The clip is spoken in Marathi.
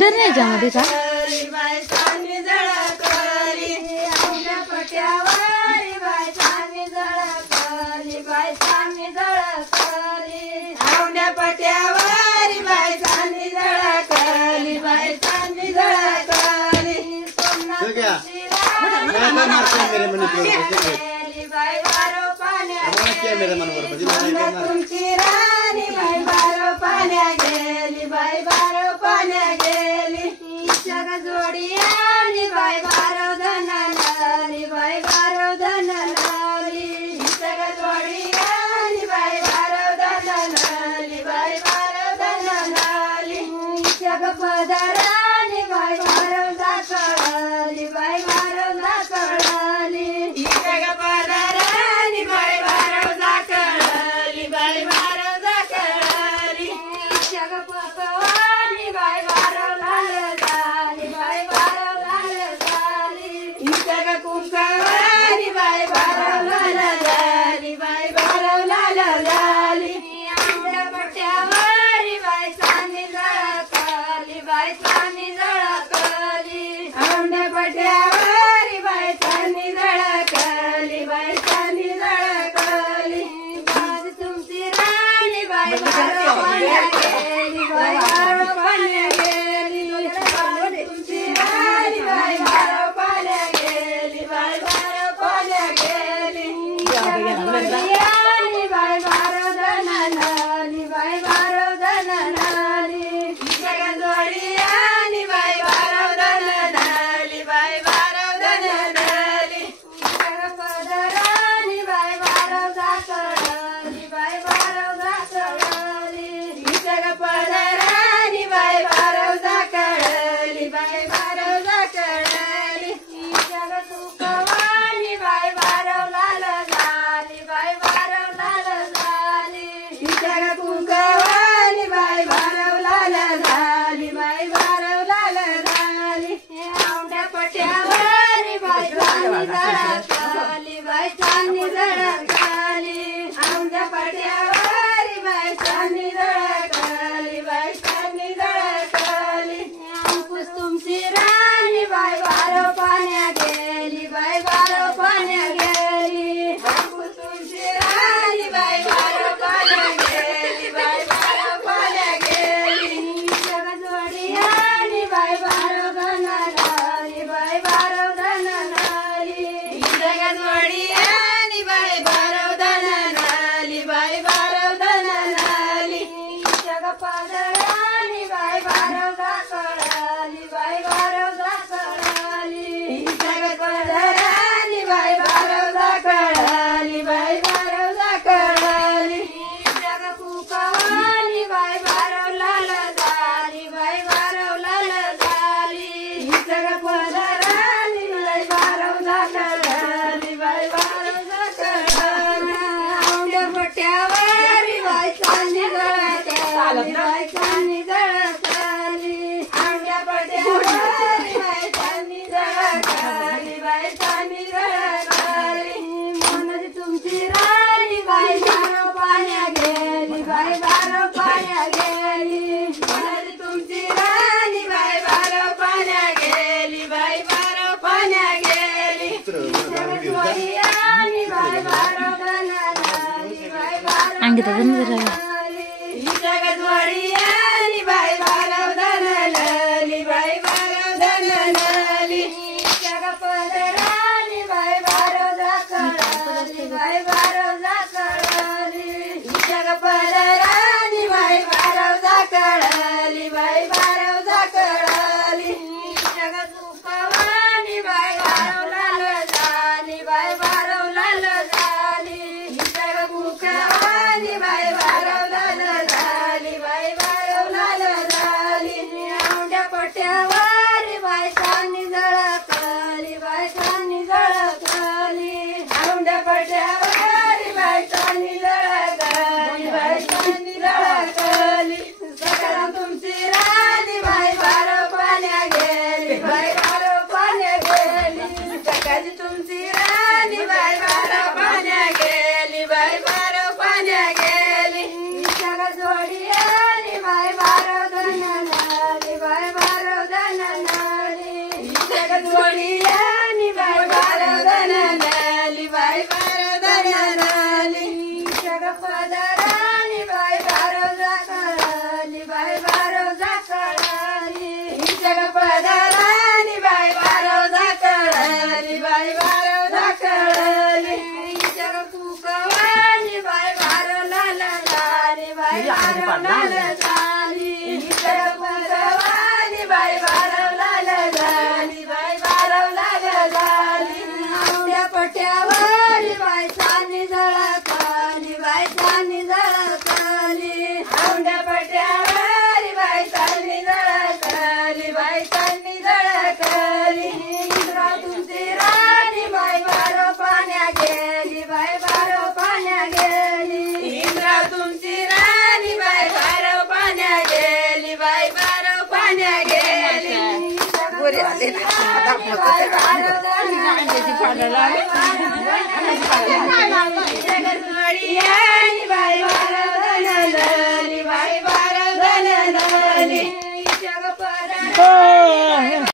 डर नाही जाऊ बेटा तुमची राणी बाई बारो पाण्या गेली बाई बारो पाण्या गेली जग जोडी आणि बाई बारो धनलाली बाई बारो धनलाली जग जोडी आणि बाई बारो धनलाली बाई बारो धनलाली जग पदरानी बाई बारो दाखवली बाई बारो दाखवली जग पदरानी बाई बारो दाखवली बाई बारो दाखवली जग पकवानी बाई बारो लाल झाली बाई बारो लाल झाली जग कुंकवानी बाई बारो लाल झाली बाई बारो लाल झाली आंब्या पट्यावारी बाई चांदी झळकली बाई चांदी झळकली आंब्या पट्यावारी बाई चांदी झळकली बाई चांदी झळकली आज तुमची राणी बाई बारो पाण्या गेली बाई बारो पाण्या गेली तुमची राणी बाई बारो पाण्या गेली बाई बारो पाण्या गेली राणी बाई बारो धनलाली बाई बारो धनलाली जगजोडी आणि बाई बारो धनलाली बाई बारो धनलाली जग पदरानी बाई बारो दाखवली बाई बारो दाखवली जग पदरानी बाई बारो दाखवली बाई बारो दाखवली जग तुकवानी बाई बारो लाल झाली बाई बारो लाल झाली जग कुंकवानी बाई बारो लाल झाली बाई बारो लाल झाली आंब्या पट्यावारी बाई चांदी झळकली बाई चांदी झळकली आंब्या पट्यावारी बाई चांदी झळकली बाई चांदी झळकली अंकुश तुमची राणी बाई बारो पाण्या गेली बाई बारो पाण्या गेली अंकुश तुमची राणी बाई बारो पाण्या गेली बाई बारो पाण्या गेली जग जोडी आणि बाई बारो धनलाली बाई बारो धनलाली जग जोडी आणि बाई बारो धनलाली बाई बारो धनलाली जग पदरानी बाई बारो दाखवली बाई बारो दाखवली जग पदरानी बाई बारो दाखवली बाई बारो दाखवली जग कुकवानी बाई बारो लाल झाली बाई बारो लाल झाली जग पदरानी बाई बारो दाखवली बाई बारो दाखवली आंब्या पट्यावारी बाई चांदी झळकली बाई चांदी झळकली आंब्या पट्यावारी बाई चांदी झळकली बाई चांदी झळकली मनोज तुमची राणी बाई बारो पाण्या गेली बाई बारो पाण्या गेली मनोज तुमची राणी बाई बारो पाण्या गेली बाई बारो पाण्या गेली जगजोडी आणि बाई बारो धनलाली बाई बारो अंकिता जरा जगजोडी आणि बाई बारो धनलाली बाई बारो धनलाली जग पदरानी बाई बारो दाखवली बाई बारो दाखवली जग पदरानी बाई बारो दाखवली बाई बारो दाखवली जग तुकवानी बाई बारो लाल झाली बाई बारो लाल झाली जग कुकवानी बाई बारो लाल झाली बाई बारो जोडियाली बाई बारव धननाली बाई बारव धननाली जग जोडियाली बाई बारव धननाली बाई बारव धननाली जग पदराली बाई बारव जाकळाली बाई बारव जाकळाली जग पदराली बाई बारव जाकळाली बाई बारव जाकळाली जग कुकवाली बाई बारव लाललाली बाई बारव लाललाली जग पदवाली बाई बारव लाललाली बाई बारव लाललाली आवड्या पट्यावाली बाई चांदी झळकाली बाई चांदी झळकाली आवड्या पट्यावाली बाई चांदी झळकाली बाई चांदी झळकाली इंद्रातून ती राणी बाई बारो पाण्या गेली बाई बारो पाण्या गेली इंद्रातून ती राणी बाई बारो पाण्या गेली बाई बारो पाण्या गेली जगत